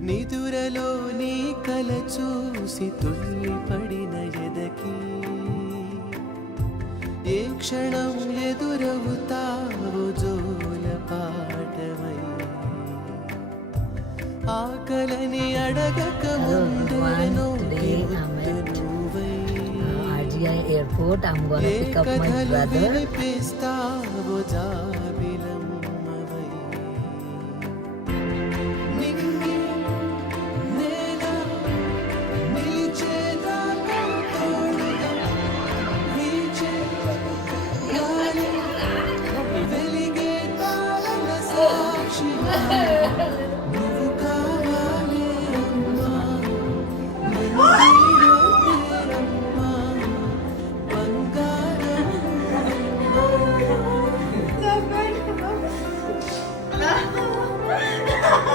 నిదురలో నీ కల చూసి తుల్లి పడిన ఎదకి ఏ క్షణం ఎదురవుతావు జోల పాటవై ఆకలని అడగక ముందే నోటి ముద్దు నువ్వై RGI airport. I'm gonna A pick up my కథలు brother. వినిపిస్తావు జాబి